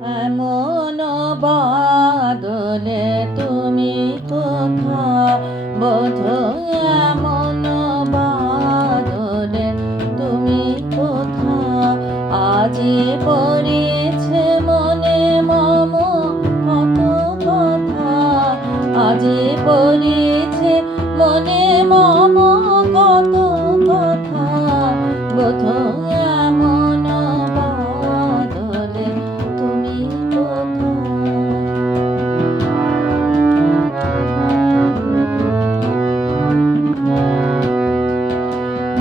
এমন বাদলে তুমি কোথা বোঝো, এমন বাদলে তুমি কোথা। আজি পড়েছে মনে মম কত কথা, আজি পড়েছে মনে মম কত কথা। বোঝো এমন বাদলে তুমি কোথা।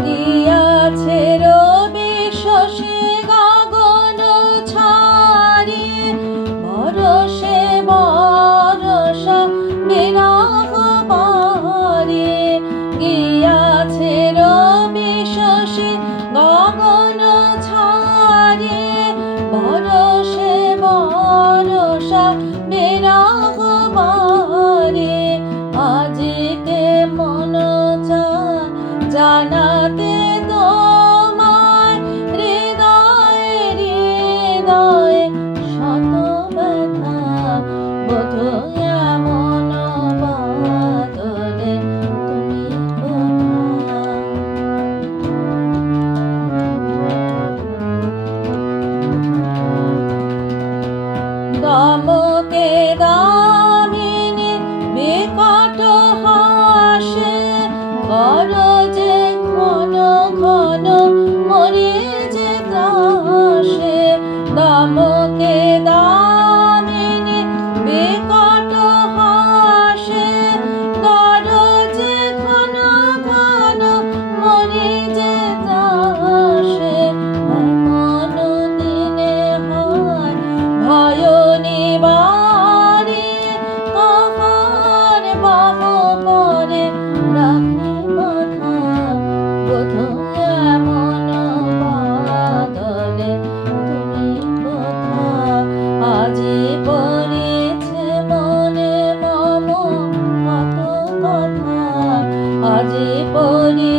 গিয়াছে রবি শশী গগন ছাড়ি, বরষে বরষা বিরহ বারি। গিয়াছে রবি শশী গগন ছাড়ি, বরষে বরষা বিরহ বারি। আজিকে মন চায় জানাতে তোমায়, হৃদয়ে হৃদয়ে শত ব্যথা। বোঝো এমন বাদলে তুমি কোথা। দমকে দামিনী বিকট হাসে, গরজে ঘন ঘন মরে যে ত্রাসে। দমকে দামিনী বিকট হাসে, গরজে ঘন ঘন মরে যে ত্রাসে। এমন দিনে হয় ভয় নিবারি, কাহার বাহ পরে রাখি বাঁধা। বোঝো এমন বাদলে তুমি কোথা। আজি পড়েছে মনে মম কত কথা, আজি পড়ে